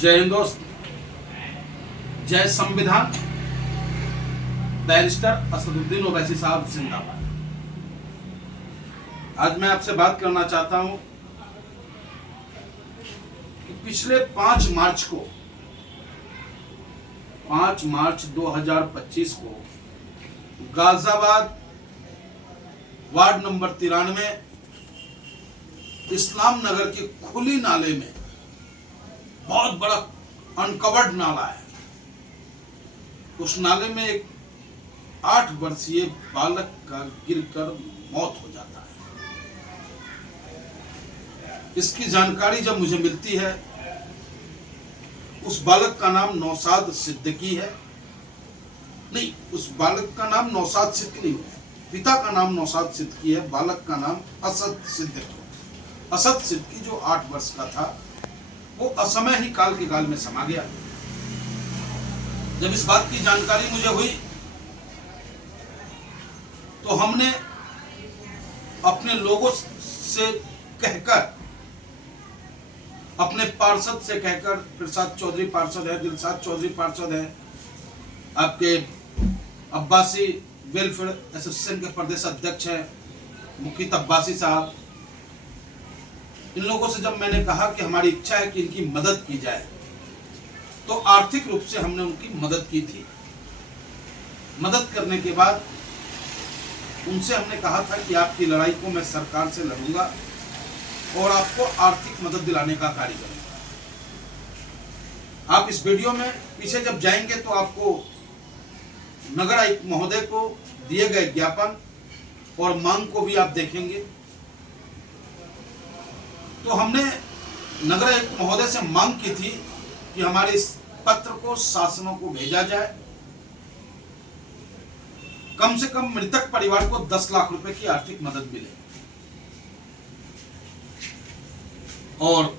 जय हिंद दोस्त, जय संविधान। बैरिस्टर असदुद्दीन ओवैसी साहब जिंदाबाद। आज मैं आपसे बात करना चाहता हूं कि पिछले 5 मार्च 2025 को गाजियाबाद वार्ड नंबर 93 इस्लाम नगर के खुली नाले में, बहुत बड़ा अनकवर्ड नाला है, उस नाले में एक 8 वर्षीय बालक का गिरकर मौत हो जाता है। इसकी जानकारी जब मुझे मिलती है, उस बालक का नाम नौशाद सिद्दीकी है। नहीं, उस बालक का नाम नौशाद सिद्दीकी नहीं है, पिता का नाम नौशाद सिद्दीकी है, बालक का नाम असद सिद्दीकी। असद सिद्दीकी जो 8 वर्ष का था, वो असमय ही काल के गाल में समा गया। जब इस बात की जानकारी मुझे हुई तो हमने अपने लोगों से कहकर, अपने पार्षद से कहकर, प्रसाद चौधरी पार्षद है, दिलशाद चौधरी पार्षद है, आपके अब्बासी वेलफेयर एसोसिएशन के प्रदेश अध्यक्ष है मुकीत अब्बासी साहब, इन लोगों से जब मैंने कहा कि हमारी इच्छा है कि इनकी मदद की जाए, तो आर्थिक रूप से हमने उनकी मदद की थी। मदद करने के बाद उनसे हमने कहा था कि आपकी लड़ाई को मैं सरकार से लड़ूंगा और आपको आर्थिक मदद दिलाने का कार्य करूंगा। आप इस वीडियो में पीछे जब जाएंगे तो आपको नगर आयुक्त महोदय को दिए गए ज्ञापन और मांग को भी आप देखेंगे। तो हमने नगर आयुक्त महोदय से मांग की थी कि हमारे इस पत्र को शासनों को भेजा जाए, कम से कम मृतक परिवार को 10 लाख रुपए की आर्थिक मदद मिले, और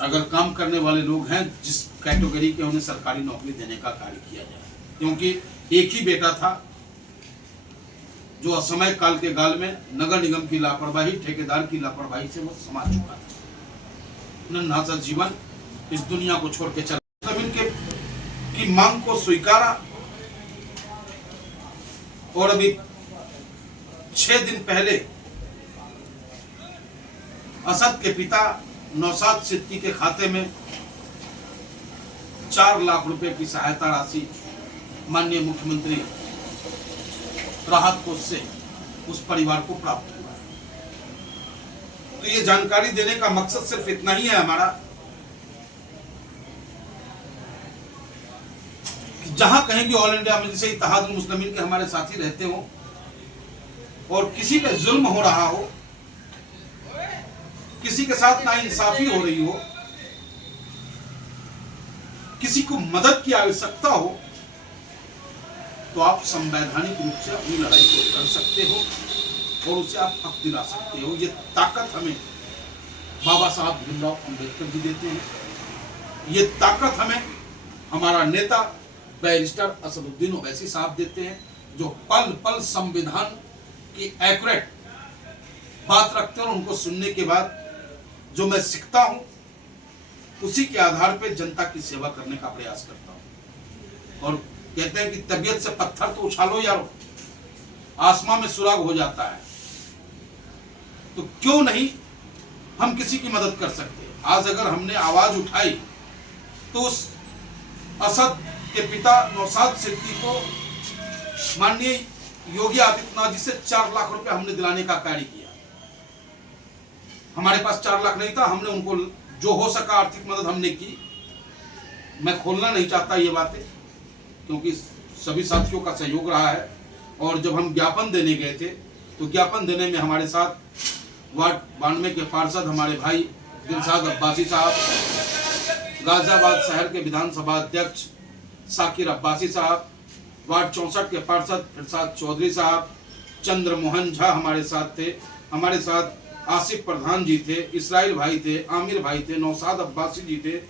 अगर काम करने वाले लोग हैं जिस कैटेगरी के, उन्हें सरकारी नौकरी देने का कार्य किया जाए। क्योंकि एक ही बेटा था जो असमय काल के गाल में नगर निगम की लापरवाही, ठेकेदार की लापरवाही से वो समा चुका था। नन्हा सा जीवन इस दुनिया को छोड़ के चला। तब इनके की मांग को स्वीकारा और अभी 6 दिन पहले असद के पिता नौशाद सिद्दीकी के खाते में 4 लाख रुपए की सहायता राशि माननीय मुख्यमंत्री राहत कोष से उस परिवार को प्राप्त हुआ। तो ये जानकारी देने का मकसद सिर्फ इतना ही है हमारा कि जहां कहीं भी ऑल इंडिया में, जैसे इत्तेहादुल मुस्लिमीन के हमारे साथी रहते हो और किसी पे जुल्म हो रहा हो, किसी के साथ नाइंसाफी हो रही हो, किसी को मदद की आवश्यकता हो, तो आप संवैधानिक रूप से अपनी लड़ाई को लड़ सकते हो और उसे आप हक दिला सकते हो। ये ताकत हमें बाबा साहब भीमराव अम्बेडकर जी देते हैं। ये ताकत हमें हमारा नेता बैरिस्टर असदुद्दीन ओवैसी साहब देते हैं, जो पल पल संविधान की एक्यूरेट बात रखते हैं और उनको सुनने के बाद जो मैं सीखता हूं, उसी के आधार पर जनता की सेवा करने का प्रयास करता हूं। और कहते हैं कि तबीयत से पत्थर तो उछालो यारो, आसमां में सुराग हो जाता है। तो क्यों नहीं हम किसी की मदद कर सकते। आज अगर हमने आवाज उठाई तो उस असद के पिता नौशाद सिद्दीकी को माननीय योगी आदित्यनाथ जी से 4 लाख रुपए हमने दिलाने का कार्य किया। हमारे पास 4 लाख नहीं था, हमने उनको जो हो सका आर्थिक मदद हमने की। मैं खोलना नहीं चाहता ये बातें, क्योंकि सभी साथियों का सहयोग रहा है। और जब हम ज्ञापन देने गए थे, तो ज्ञापन देने में हमारे साथ वार्ड 92 के पार्षद हमारे भाई दिलशाद अब्बासी साहब, गाजियाबाद शहर के विधानसभा अध्यक्ष साकिर अब्बासी साहब, वार्ड 64 के पार्षद प्रसाद चौधरी साहब, चंद्रमोहन झा हमारे साथ थे, हमारे साथ आसिफ प्रधान जी थे, इसराइल भाई थे, आमिर भाई थे, नौशाद अब्बासी जी थे,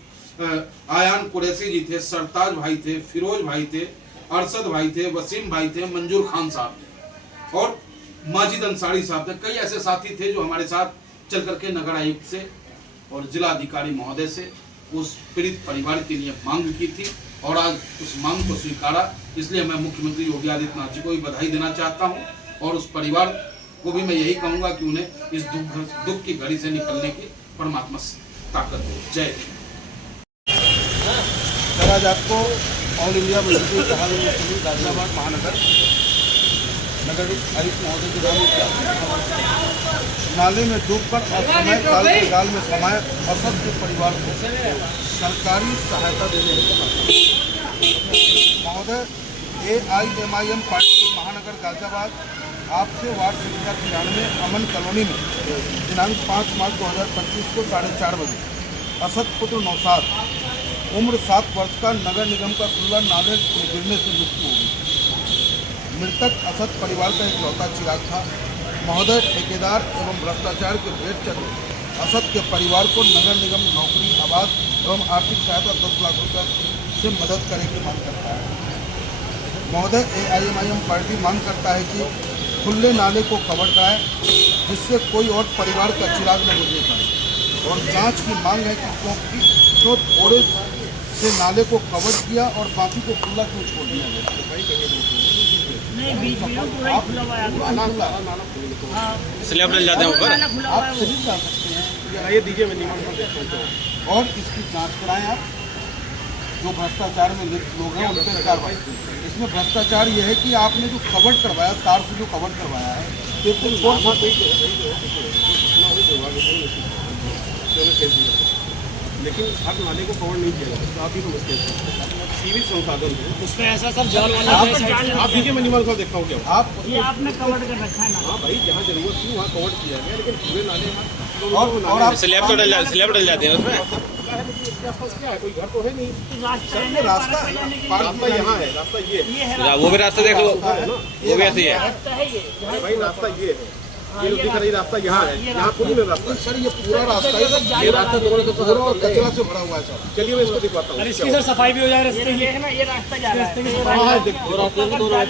आयान कुरैशी जी थे, सरताज भाई थे, फिरोज भाई थे, अरशद भाई थे, वसीम भाई थे, मंजूर खान साहब थे और माजिद अंसारी साहब थे। कई ऐसे साथी थे जो हमारे साथ चल करके नगर आयुक्त से और जिला अधिकारी महोदय से उस पीड़ित परिवार के लिए मांग की थी और आज उस मांग को स्वीकारा। इसलिए मैं मुख्यमंत्री योगी आदित्यनाथ जी को भी बधाई देना चाहता हूँ और उस परिवार को भी मैं यही कहूँगा कि उन्हें इस दुख की घड़ी से निकलने की परमात्मा ताकत दे। जय हिंद। आज आपको ऑल इंडिया मजदूर गाजियाबाद महानगर नगर आयुक्त महोदय के नाम नाले में डूबकर असमय काल के जाल में समाये असद के परिवार को सरकारी सहायता देने महोदय AIMIM पार्टी महानगर गाजियाबाद आपसे वार्ड संख्या 93 अमन कॉलोनी में दिनांक 5 मार्च 2025 को 4:30 बजे असद पुत्र नौसाद उम्र 7 वर्ष का नगर निगम का खुला नाले में गिरने से मृत्यु हो गई। मृतक असद परिवार का इकलौता चिराग था। महोदय ठेकेदार एवं भ्रष्टाचार के भेद चले असद के परिवार को नगर निगम नौकरी आवास एवं आर्थिक सहायता 10 लाख रुपये से मदद करने की मांग करता है। महोदय AIMIM पार्टी मांग करता है कि खुले नाले को कवर कराएं जिससे कोई और परिवार का चिराग न बुझने पाए और जांच की मांग है कि क्यों थोड़े से नाले को कवर किया और बाकी को खुला क्यों छोड़ दिया स्लैब डल जाते हैं ऊपर। आप सही जा सकते हैं, ये दीजिए मैं नियमन देखता हूं और इसकी जांच कराएं आप। जो भ्रष्टाचार में लिप्त लोग हैं उन पर कार्रवाई। इसमें भ्रष्टाचार ये है कि आपने जो कवर करवाया तार से जो कवर करवाया है लेकिन हर नाले को कवर नहीं किया जाता, तो आप ही समझते हैं सीमित संसाधन है उसमें ऐसा सब जाल वाला आप दीजिए मैं नियमन देखता हूँ क्या आप ये आपने कवर कर रखा है ना। हाँ भाई जहाँ जरूरत थी वहाँ कवर किया गया लेकिन पूरे नाले और आप स्लैब तो डल जाते हैं उसमें। इसके आसपास क्या है, कोई घर तो है नहीं। रास्ता रास्ता यहाँ है, रास्ता ये है। वो भी रास्ता देख लो, वो भी ऐसे ही है भाई रास्ता ये है, ये दिख रही रास्ता यहाँ है, यहाँ पूरी में रास्ता सर ये पूरा रास्ता है। ये रास्ता पूरा कचरा से भरा हुआ है सर। चलिए मैं इसको दिखवाता हूँ। इसकी सर सफाई भी हो जाए रास्ते की। ये है ना, ये रास्ता जा रहा है।